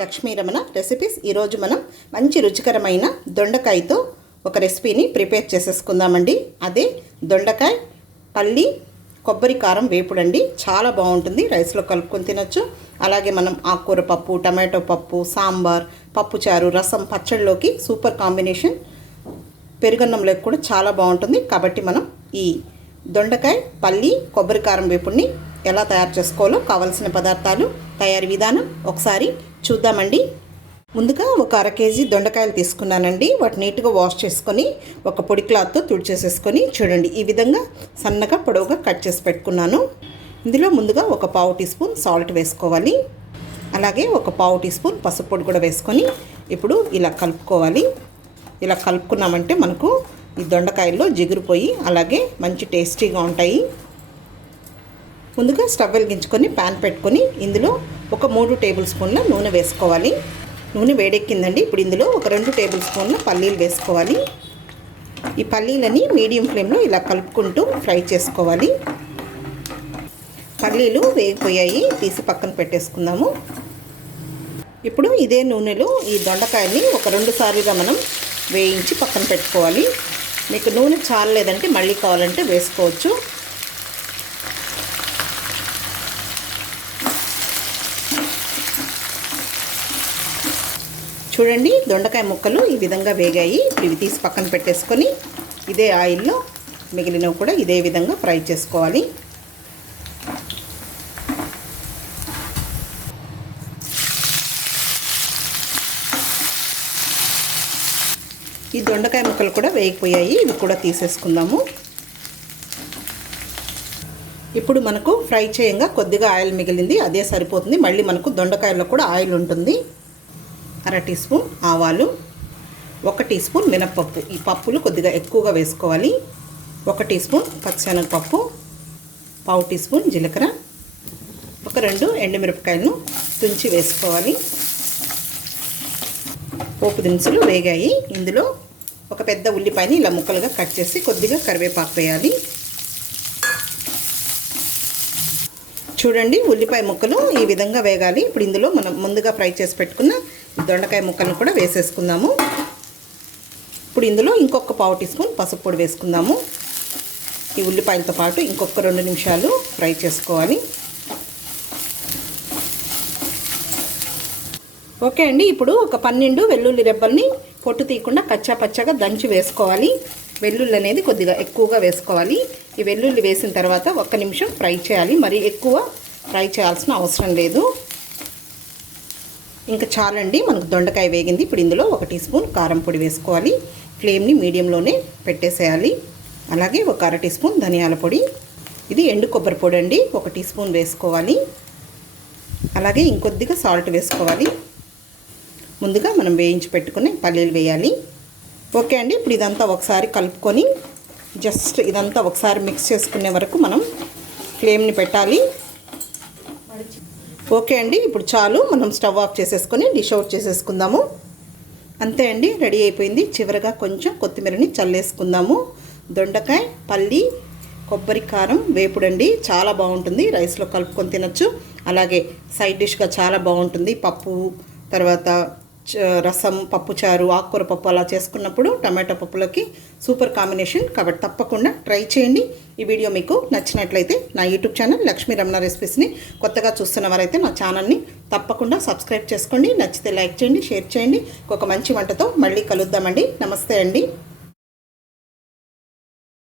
Lakshmi Ramana recipes. ఈరోజు మనం మంచి రుచికరమైన దొండకాయతో ఒక రెసిపీని ప్రిపేర్ చేసేసుకుందామండి. అదే దొండకాయ పల్లి కొబ్బరి కారం వేపుడండి. చాలా బాగుంటుంది, రైస్లో కలుపుకొని తినొచ్చు. అలాగే మనం ఆకుకూర పప్పు, టమాటో పప్పు, సాంబార్, పప్పుచారు, రసం, పచ్చడిలోకి సూపర్ కాంబినేషన్. పెరుగన్నంలోకి కూడా చాలా బాగుంటుంది. కాబట్టి మనం ఈ దొండకాయ పల్లి కొబ్బరి కారం వేపుడిని ఎలా తయారు చేసుకోవాలో కావాల్సిన పదార్థాలు, తయారీ విధానం ఒకసారి చూద్దామండి. ముందుగా ఒక 1/2 కేజీ దొండకాయలు తీసుకున్నానండి. వాటిని నీట్గా వాష్ చేసుకొని ఒక పొడి క్లాత్తో తుడిచేసేసుకొని చూడండి, ఈ విధంగా సన్నగా పొడవుగా కట్ చేసి పెట్టుకున్నాను. ఇందులో ముందుగా ఒక 1/4 టీ స్పూన్ సాల్ట్ వేసుకోవాలి. అలాగే ఒక 1/4 టీ స్పూన్ పసుపు పొడి కూడా వేసుకొని ఇప్పుడు ఇలా కలుపుకోవాలి. ఇలా కలుపుకున్నామంటే మనకు ఈ దొండకాయల్లో జిగురుపోయి అలాగే మంచి టేస్టీగా ఉంటాయి. ముందుగా స్టవ్ వెలిగించుకొని ప్యాన్ పెట్టుకొని ఇందులో ఒక 3 టేబుల్ స్పూన్ల నూనె వేసుకోవాలి. నూనె వేడెక్కిందండి. ఇప్పుడు ఇందులో ఒక 2 టేబుల్ స్పూన్ల పల్లీలు వేసుకోవాలి. ఈ పల్లీలని మీడియం ఫ్లేమ్లో ఇలా కలుపుకుంటూ ఫ్రై చేసుకోవాలి. పల్లీలు వేగిపోయాయి, తీసి పక్కన పెట్టేసుకుందాము. ఇప్పుడు ఇదే నూనెలో ఈ దొండకాయని ఒక 2 సార్లుగా మనం వేయించి పక్కన పెట్టుకోవాలి. మీకు నూనె చాలలేదంటే మళ్ళీ కావాలంటే వేసుకోవచ్చు. చూడండి, దొండకాయ ముక్కలు ఈ విధంగా వేగాయి. ఇప్పుడు ఇవి తీసి పక్కన పెట్టేసుకొని ఇదే ఆయిల్లో మిగిలినవి కూడా ఇదే విధంగా ఫ్రై చేసుకోవాలి. ఈ దొండకాయ ముక్కలు కూడా వేగిపోయాయి, ఇవి కూడా తీసేసుకుందాము. ఇప్పుడు మనకు ఫ్రై చేయంగా కొద్దిగా ఆయిల్ మిగిలింది, అదే సరిపోతుంది. మళ్ళీ మనకు దొండకాయల్లో కూడా ఆయిల్ ఉంటుంది. 1/2 టీ స్పూన్ ఆవాలు, 1 టీ స్పూన్ మినప్పప్పు. ఈ పప్పులు కొద్దిగా ఎక్కువగా వేసుకోవాలి. 1 టీ స్పూన్ పచ్చిశనగపప్పు, 1/4 టీ స్పూన్ జీలకర్ర, ఒక 2 ఎండుమిరపకాయలను తుంచి వేసుకోవాలి. పోపు దినుసులు వేగాయి. ఇందులో ఒక పెద్ద ఉల్లిపాయని ఇలా ముక్కలుగా కట్ చేసి కొద్దిగా కరివేపాకు వేయాలి. చూడండి, ఉల్లిపాయ ముక్కలు ఈ విధంగా వేగాలి. ఇప్పుడు ఇందులో మనం ముందుగా ఫ్రై చేసి పెట్టుకున్న దొండకాయ ముక్కలను కూడా వేసేసుకుందాము. ఇప్పుడు ఇందులో ఇంకొక 1/4 టీ స్పూన్ పసుపు పొడి వేసుకుందాము. ఈ ఉల్లిపాయలతో పాటు ఇంకొక 2 నిమిషాలు ఫ్రై చేసుకోవాలి. ఓకే అండి, ఇప్పుడు ఒక 12 వెల్లుల్లి రెబ్బల్ని పొట్టు తీయకుండా కచ్చా పచ్చగా దంచి వేసుకోవాలి. వెల్లుల్లి అనేది కొద్దిగా ఎక్కువగా వేసుకోవాలి. ఈ వెల్లుల్లి వేసిన తర్వాత 1 నిమిషం ఫ్రై చేయాలి. మరి ఎక్కువ ఫ్రై చేయాల్సిన అవసరం లేదు. ఇంకా చాలండి, మనకు దొండకాయ వేగింది. ఇప్పుడు ఇందులో 1 టీ స్పూన్ కారం పొడి వేసుకోవాలి. ఫ్లేమ్ని మీడియంలోనే పెట్టేసేయాలి. అలాగే ఒక 1/2 టీ స్పూన్ ధనియాల పొడి, ఇది ఎండు కొబ్బరి పొడి అండి, 1 టీ స్పూన్ వేసుకోవాలి. అలాగే ఇంకొద్దిగా సాల్ట్ వేసుకోవాలి. ముందుగా మనం వేయించి పెట్టుకుని పల్లీలు వేయాలి. ఓకే అండి, ఇప్పుడు ఇదంతా ఒకసారి కలుపుకొని జస్ట్ ఇదంతా ఒకసారి మిక్స్ చేసుకునే వరకు మనం ఫ్లేమ్ని పెట్టాలి. ఓకే అండి, ఇప్పుడు చాలు. మనం స్టవ్ ఆఫ్ చేసేసుకొని డిష్ అవుట్ చేసేసుకుందాము. అంతే అండి, రెడీ అయిపోయింది. చివరగా కొంచెం కొత్తిమీరని చల్లేసుకుందాము. దొండకాయ పల్లి కొబ్బరి కారం వేపుడండి, చాలా బాగుంటుంది. రైస్లో కలుపుకొని తినొచ్చు. అలాగే సైడ్ డిష్గా చాలా బాగుంటుంది. పప్పు, తర్వాత రసం, పప్పుచారు, ఆకుకూర పప్పు అలా చేసుకున్నప్పుడు టమాటో పప్పులోకి సూపర్ కాంబినేషన్. కాబట్టి తప్పకుండా ట్రై చేయండి. ఈ వీడియో మీకు నచ్చినట్లయితే నా యూట్యూబ్ ఛానల్ లక్ష్మీ రమణ రెసిపీస్ని కొత్తగా చూస్తున్న వారైతే నా ఛానల్ని తప్పకుండా సబ్స్క్రైబ్ చేసుకోండి. నచ్చితే లైక్ చేయండి, షేర్ చేయండి. ఒక మంచి వంటతో మళ్ళీ కలుద్దామండి. నమస్తే అండి.